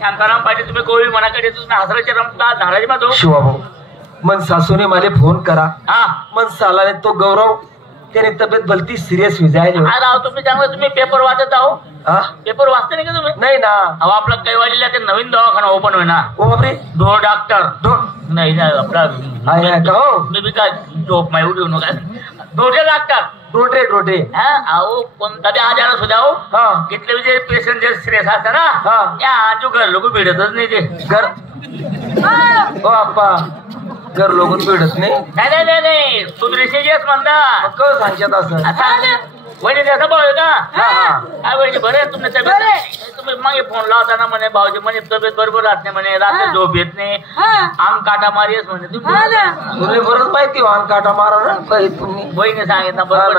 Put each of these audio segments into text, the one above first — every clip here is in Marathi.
शांताराम पाटील तुम्ही गोळी मनाकडे तुम्ही हसराचे रमता झाडाची बाजू शिवाभाऊ मन सासूने मला फोन करा मन सालाने तो गौरव त्याने तब्येत भलती सिरियस होई जायला राव तुम्ही चांगलं तुम्ही पेपर वाचत आहो पेपर वाचते नाही का तुम्ही नाही ना अहो आपला कैवालीला ते नवीन दवाखाना ओपन होईल ना ओ बापरे दो डॉक्टर नाही ना आपला मी बी काय झोप माय उठू नका दोटे डॉक्टर डोटे अहो कोणता बी आजार सुद्धा हो कितले बी जे पेशंट जे सिरियस असतात ना त्या आजू घर लोक भेटतच नाही ते घर हो आप्पा घर लोक भेटत नाही नाही तुम्ही सिरियस म्हणता कळ सांगतात असं वहिनी त्याचा भाऊ आहे का काय वहिनी बरे तुम्ही तब्येत तुम्ही मागे फोन लावताना म्हणे भाऊजी म्हणे तब्येत बरोबर राहत नाही म्हणे रात्री झोप येत नाही आम काटा मारीस म्हणे तुम्ही बरोबर माहिती आम काटा मारा ना तुम्ही वहिनी सांगितलं बरोबर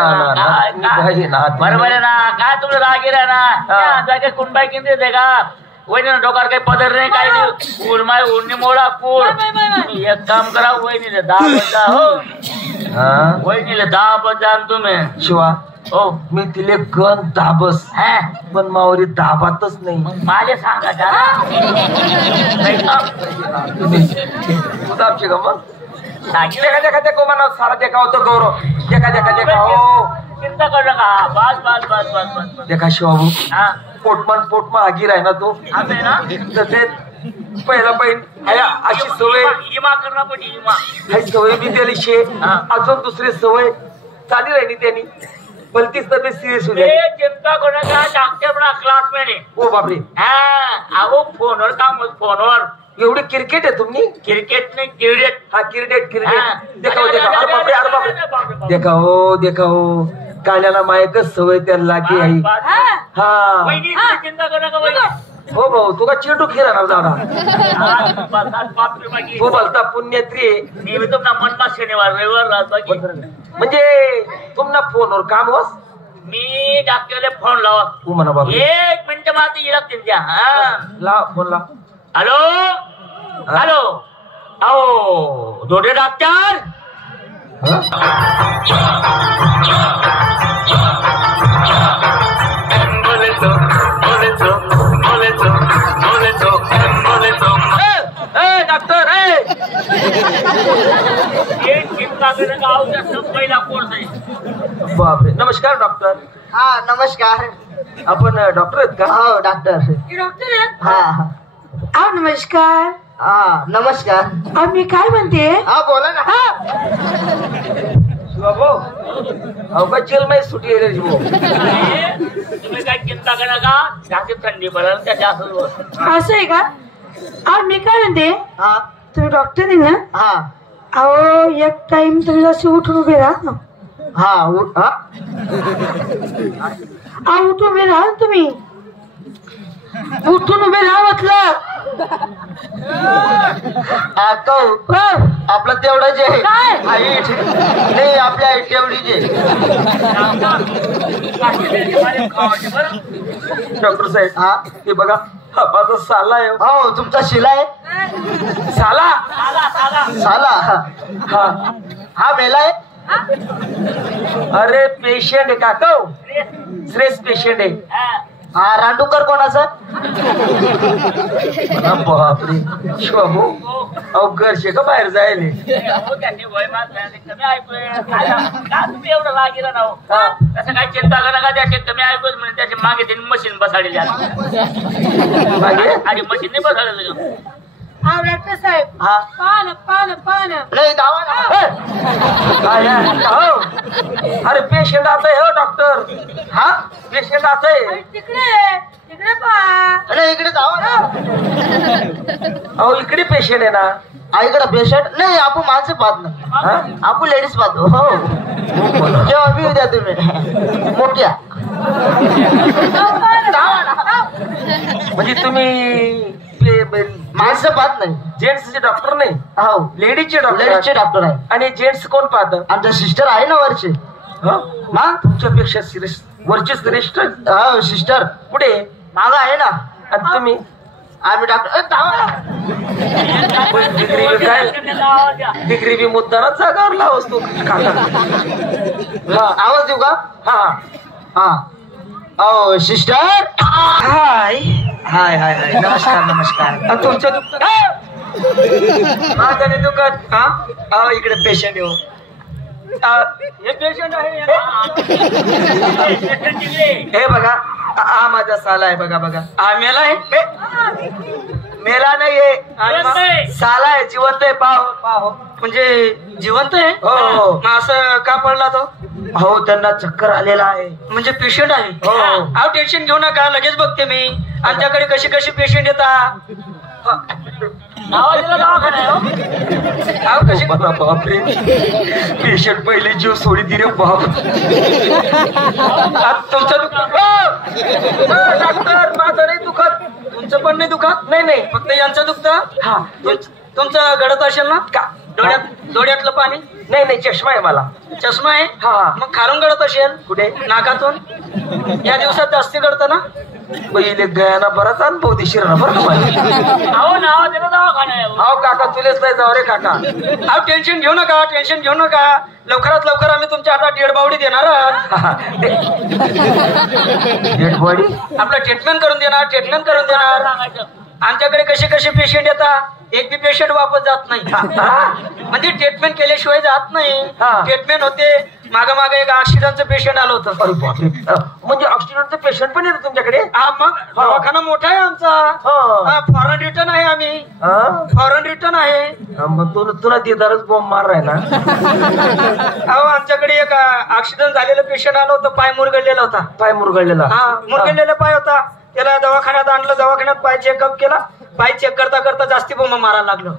बरोबर आहे ना काय तुला रागीर आहे ना कुणबाई किती दे का वहिनी डोकार काही पदर नाही काही नाही ऊन माय ऊन मोडा पूर एक काम करा वहिनीले 10 बजा हो वहिनीले 10 बजा तुम्ही शिवा हो मी तिले गण दाबस पण मावरी दाबातच नाही माझे सांगा दाबचे का मग देखा कोमाना सारा देखा होतो गौरव देखा हो चिंता कर नका बस देखा शिवाबू पोटमा आगीर आहे ना तो पहिला अशी सवय इमा करणं पडली इमा सवय मी त्याला शे अजून दुसरी सवय चाली राहिली त्यांनी भलतीच तब्येत सिरियस होती चिंता करू नका डॉक्टर म्हणा क्लासमेट आहे ओ बापरे अहो फोनवर काम फोनवर एवढी क्रिकेट आहे तुम्ही क्रिकेट नाही क्रिकेट देखा हो काल्याला मायकच सवय त्याला लागी आहे चिंता करू नका हो भाऊ तुका चेंडू खेळणार दादा तू बोलता पुण्यत्री मी तुमना मनमा शनिवार रविवार म्हणजे तुम्हाला फोनवर काम होस मी डॉक्टरला फोन लावा तू म्हणा बाबा 1 मिनिट मात्र येईल त्यांच्या ला फोन ला हॅलो अहो दोडे डॉक्टर डॉक्टर पहिला कोर्स आहे बापरे नमस्कार डॉक्टर नमस्कार आपण डॉक्टर आहेत का हो डॉक्टर नमस्कार नमस्कार मी काय म्हणते बोला ना अहो का जेल मध्ये सुटी आहे तुम्ही काय चिंता करा का जास्त थंडी पडेल त्या जास्त असं आहे का मी काय म्हणते तुम्ही डॉक्टर आहे ना अहो एक टाइम तुम्ही जशी उठून उभे राहा उठून उभे राहा तुम्ही उठून उभे राहा म्हटलं आपलं तेवढं जे हाईट नाही आपल्या हाईट तेवढी जे डॉक्टर साहेब हे बघा माझा साला आहे हो तुमचा शिला आहे साला हा मेला आहे अरे पेशंट आहे काका श्रेष्ठ पेशंट आहे रांडूकर कोणाचा बापरे शिवाभाऊ अहो घरचे का बाहेर जायले एवढं लागेल ना तसं काही चिंता करा का त्याचे कमी ऐकूच म्हणजे त्याच्या मागे त्यांनी मशीन बसाडली आणि मशीन नाही बसाडलं डॉक्टर साहेब पान नाही दावा अरे पेशंट आता आहे हो डॉक्टर पेशंट आता आहे तिकडे पहा इकडे जावा ना अहो इकडे पेशंट आहे ना इकडे पेशंट नाही आपण माणसं पाहत नाही आपण लेडीज पाहतो हो जेव्हा बी उद्या तुम्ही मोठ्या म्हणजे तुम्ही माणसं पाहत नाही जेंट्सचे डॉक्टर नाही हो लेडीजचे डॉक्टर आहे आणि जेंट्स कोण पाहतं आमच्या सिस्टर आहे ना वरचे तुमच्यापेक्षा वरचे श्रेष्ठ सिस्टर पुढे मागा आहे ना आणि तुम्ही आम्ही डॉक्टर डिग्री बी मुद्दा जागावर लावस तू आवाज देऊ का ओ सिस्टर. हाय हाय हाय हाय. नमस्कार नमस्कार. तुमच्या माझं नाही दुखत. हा अहो इकडे पेशंट येऊ. हे पेशंट आहे. हे बघा हा माझा साला आहे. बघा बघा हा मेला आहे. मेला नाहीये साला आहे. जिवंत आहे. पाहो पाहो. म्हणजे जिवंत आहे. हो मग असं का पडला तो. हो त्यांना चक्कर आलेला आहे. म्हणजे पेशंट आहे. हो. अहो टेन्शन घेऊ नका लगेच बघते मी. आमच्याकडे कशी कशी पेशंट येतात. बापरे पेशंट पहिले जीव सोडी दिले बाप. तुमचं डॉक्टर माझं नाही दुखत. तुमचं पण नाही दुखत. नाही नाही फक्त यांचं दुखतं. हा तुमचं गडत असेल ना का डोळ्यातलं पाणी. नाही नाही चष्मा आहे मला. चष्मा आहे. हा मग खालून गडत असेल. कुठे नाकातून. या दिवसात जास्ती गडतं ना. पहिले गयाना बराच अनुभव दिशील ना बरं का. हो काका तुलेच नाही जाऊ रे काका. अहो टेन्शन घेऊ नका टेन्शन घेऊ नका. लवकरात लवकर आम्ही तुमच्या हातात डेड बावडी देणार आहोत. डेड बॉडी आपलं ट्रीटमेंट करून देणार. आमच्याकडे कसे कसे पेशंट येतात. एक बी पेशंट वापस जात नाही. म्हणजे ट्रीटमेंट केल्याशिवाय जात नाही. ट्रीटमेंट होते. मागे एक ऑक्सिजनचं पेशंट आलं होतं. म्हणजे ऑक्सिजनचं पेशंट पण येतं तुमच्याकडे. हा मग दवाखाना मोठा आहे आमचा. फॉरेन रिटर्न आहे आम्ही. फॉरेन रिटर्न आहे. मग तुला देदारच बॉम्ब मार आहे ना. अहो आमच्याकडे एक ऑक्सिजन झालेलं पेशंट आलं होतं. पाय मुरगळलेला होता. पाय मुरगळलेला. हा मुरगळलेला पाय होता. त्याला दवाखान्यात आणलं. दवाखान्यात पाय चेकअप केला. पाय चेक करता करता जास्ती बोंब मारायला लागलं.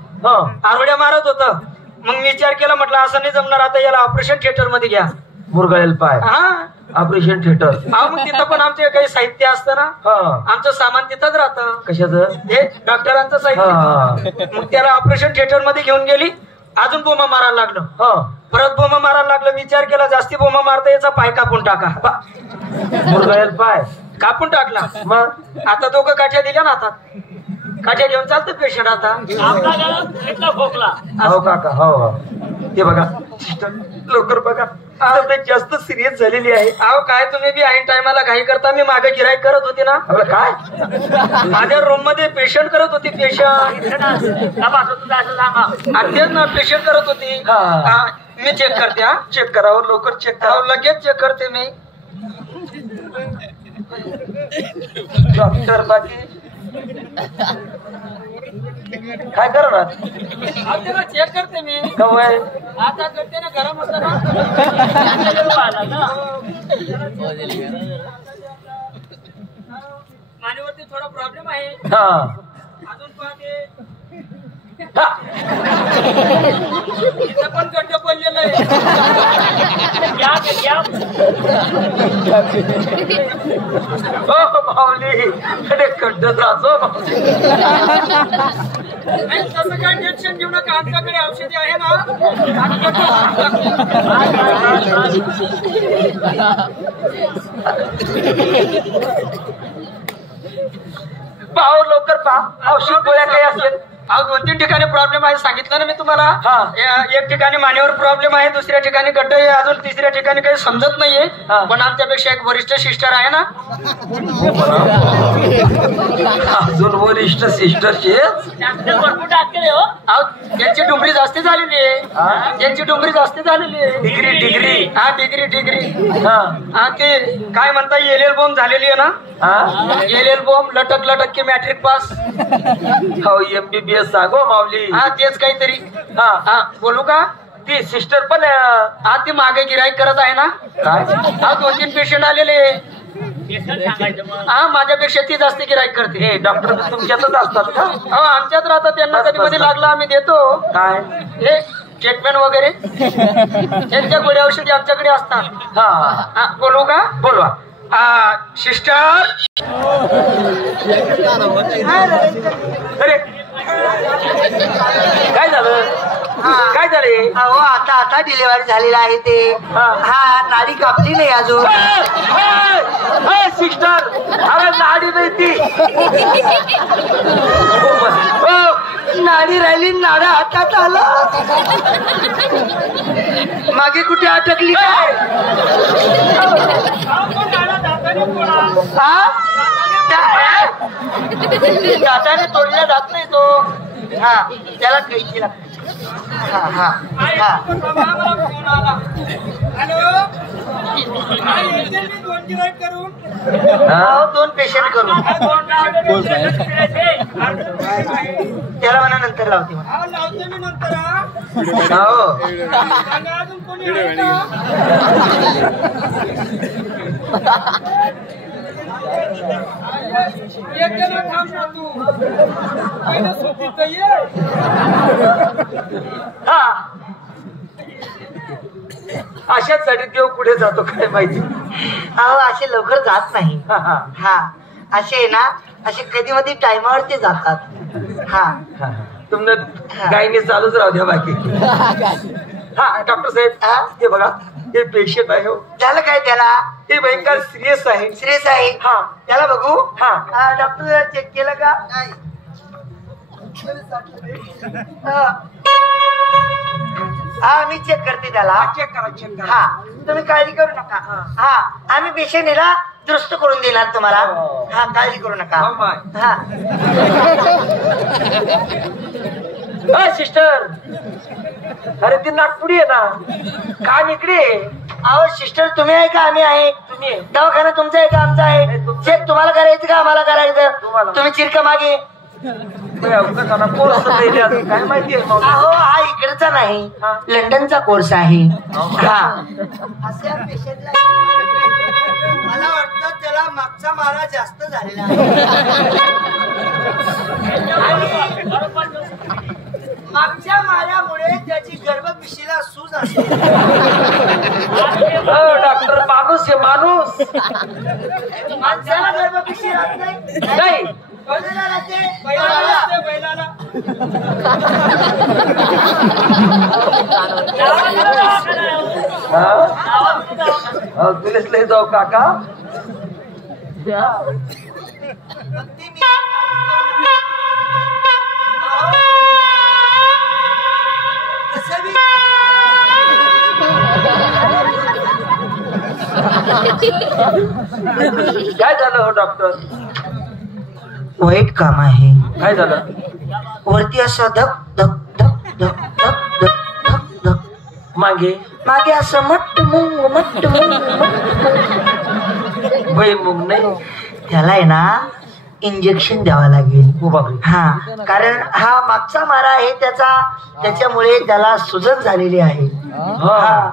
आरोड्या मारत होतं. मग मी विचार केला म्हटलं असं नाही जमणार. आता याला ऑपरेशन थिएटर मध्ये घ्या. मुरगळेल पाय. हा ऑपरेशन थिएटर. हा मग तिथं पण आमचे काही साहित्य असतं ना. आमचं सामान तिथंच राहतं. कशाचं. हे डॉक्टरांचं साहित्य. मग त्याला ऑपरेशन थिएटर मध्ये घेऊन गेली. अजून बोंब मारायला लागलं. परत बोंब मारायला लागलं. विचार केला जास्ती बोंब मारता याचा पाय कापून टाका. मुरगळेल पाय कापून टाकला. मग आता दोघं काठ्या दिल्या ना हातात. काठ्या घेऊन चालतं पेशंट आता. हो काका हो. ते बघा लवकर बघा तब्येत जास्त सिरियस झालेली आहे. अहो काय तुम्ही बी ऐन टायमाला घाई करता. मी मागे गिराईक करत होती ना. आपलं काय माझ्या रूम मध्ये पेशंट करत होती. पेशंट तेच ना पेशंट करत होती. मी चेक करते. हा चेक करावं लवकर चेक करावं. लगेच चेक करते मी. डॉक्टर बाकी काय करणार. चेक करते मी. कवय आता करते ना गरम होतं ना. मानेवरती थोडा प्रॉब्लेम आहे. अजून पाहते. इथं पण गड्ड पडलेलं आहे. माऊली अरे खड्डत राहतो. तसं काय टेन्शन घेऊ नका. आमच्याकडे औषधी आहे ना. पाहो लवकर पहा. औषध गोळ्या काही असेल. अहो 2-3 ठिकाणी प्रॉब्लेम आहे. सांगितलं ना मी तुम्हाला. एक ठिकाणी मानेवर प्रॉब्लेम आहे. दुसऱ्या ठिकाणी गड्ड आहे. अजून तिसऱ्या ठिकाणी काही समजत नाहीये. पण आमच्यापेक्षा एक वरिष्ठ सिस्टर आहे ना. अजून वरिष्ठ सिस्टर त्यांची डुंगरी जास्ती झालेली आहे. त्यांची डुंगरी जास्ती झालेली आहे. डिग्री हा डिग्री. हा ते काय म्हणता एल बॉम्ब झालेली आहे ना. एल बॉम्ब लटक की मॅट्रिक पास. हो MBBS सांगो माऊली. हा तेच काहीतरी. हा बोलू का. ती सिस्टर पण हा ती मागे गिराईक करत आहे ना. काय. हा 2-3 पेशंट आलेले. हा माझ्यापेक्षा ती जास्त गिराईक करते. हे डॉक्टर तुमच्यातच असतात का. हो आमच्यात राहतात. त्यांना कधी मध्ये लागला आम्ही देतो. काय हे ट्रीटमेंट वगैरे त्यांच्या गोळ्या औषधी आमच्याकडे असतात. हा बोलू का. बोलवा. सिस्टर. अरे काय झालं. काय झाले. अहो आता डिलिव्हरी झालेला आहे ते. हा नाडी कापली नाही अजून. सिस्टर अरे नाडी नाही ती. नाडी राहिली. नाडा हातात आला. मागे कुठे अटकली काय. दाताने तोडला जात नाही तो. हा त्याला कैची लागते. हा हा हा दोन पेशंट करून त्याला म्हणा नंतर लावते अशाच साठी देव पुढे जातो काय माहिती. अहो असे लवकर जात नाही. हा असे ना असे कधी मधी टायमावर ते जातात. हा तुमनं गायने चालूच राहू द्या बाकी. हा डॉक्टर साहेब ते बघा हे पेशंट आहे. झालं काय त्याला. ते भयंकर सिरियस आहे. सिरियस आहे. हा त्याला बघू. हा डॉक्टर चेक केलं का. हा मी चेक करते त्याला. चेक करा चेक करा. हा तुम्ही काळजी करू नका. हा आम्ही पेशंट याला दुरुस्त करून देणार तुम्हाला. हा काळजी करू नका. हा सिस्टर अरे ती नागपुडी आहे ना. काम इकडे. अहो सिस्टर तुम्ही आहे का आम्ही आहे. तुम्ही दवाखाना तुमचा आहे का आमचा आहे. चेक तुम्हाला करायचं का आम्हाला करायचं. तुम्ही चिरका मागे. काय माहिती आहे. अहो हा इकडचा नाही लंडनचा कोर्स आहे. हा अशा पेशंटला मला वाटतं त्याला मागचा मारा जास्त झालेला आहे. मागच्या माऱ्यामुळे त्याची गर्भपिशवीला सूज असते. डॉक्टर माणूस आहे माणूस. माणसाला गर्भपिशवी राहत नाही. बैलाला राहते. बैलाला तुलेच लय जाऊ काका. काय झालं हो डॉक्टर. वाईट काम आहे. काय झालं. वरती असं धक धक धक धक धक धक धक धक मागे मागे असं मट्ट मुंग मट्ट मुंग बाई मग नाही. त्याला आहे ना इंजेक्शन द्यावं लागेल. हा कारण हा मागचा मारा आहे त्याचा. त्याच्यामुळे त्याला सुजन झालेली आहे. हा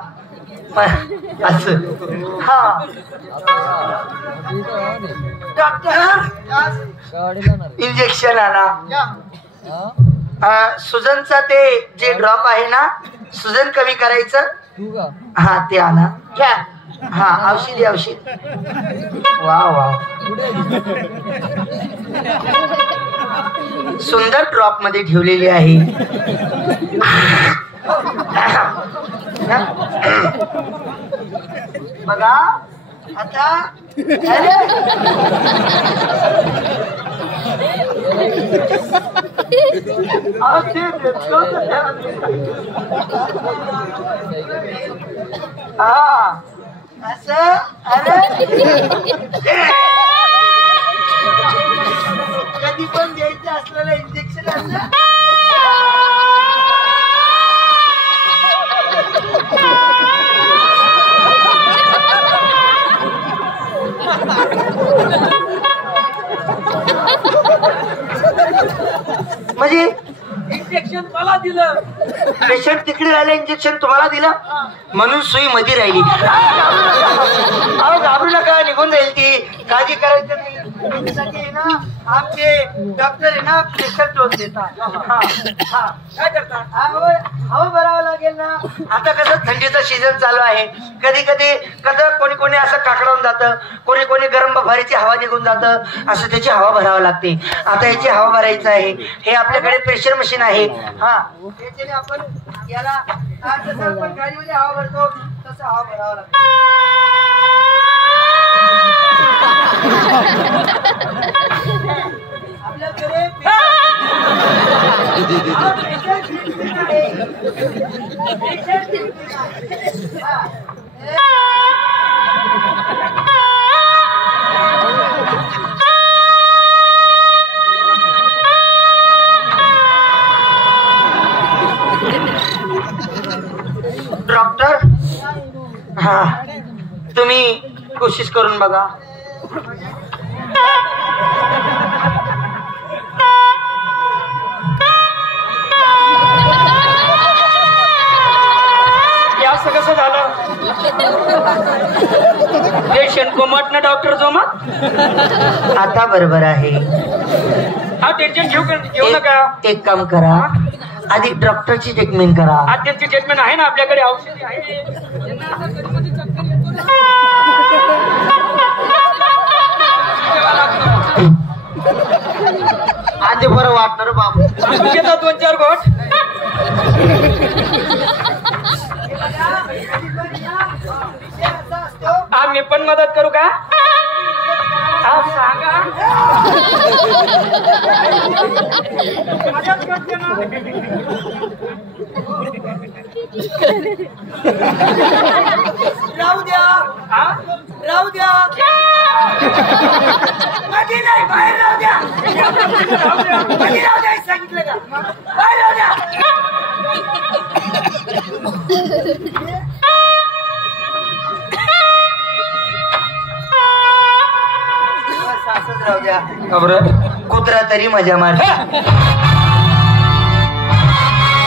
असं. हा डॉक्टर इंजेक्शन आणा. सुजनचा ते जे ड्रॉप आहे ना सुजन कमी करायचं. हा ते आणा. घ्या. हा औषधी औषध. वा वा सुंदर ड्रॉप मध्ये ठेवलेली आहे. बघा आता असं. अरे कधी पण द्यायचं असलेलं इंजेक्शन असं. म्हणजे इंजेक्शन मला दिलं. पेशंट तिकडे राहिले इंजेक्शन तुम्हाला दिलं म्हणून सुई मध्ये राहिली. अहो घाबरू नका निघून जाईल ती. काळजी करायचं नाही. ना आमचे डॉक्टर आहे ना प्रेशर डोस देतात. काय करतात. हवा भरावं लागेल ना. आता कसं थंडीचा सीझन चालू आहे. कधी कधी कसं कोणी कोणी असं काकडावून जातं. कोणी कोणी गरम बफारीची हवा निघून जातं. असं त्याची हवा भरावं लागते. आता याची हवा भरायचं आहे. हे आपल्याकडे प्रेशर मशीन आहे. हा त्याच्याने आपण याला जसं आपण गाडीमध्ये हवा भरतो तसं हवा भरावं लागतं. आपल्याकडे हा तुम्ही कोशिश करून बघा. असं कसं झालं? पेशंट कोमट ना डॉक्टर जोमत. आता बरोबर आहे. हा टेन्शन घेऊ नका. एक काम करा, आधी डॉक्टरची ट्रीटमेंट करा. त्यांची ट्रीटमेंट आहे ना आपल्याकडे, औषधी आहे. आधी बरं वाटणार बाबू. 2-4 गोट. मी पण मदत करू का? सांगा. राहू द्या, राहू द्या. मध्ये नाही, बाहेर राहू द्या. मध्ये राहू द्या सांगितलं का? बाहेर राहू द्या. राहू द्या. कुत्रा तरी मजा मार.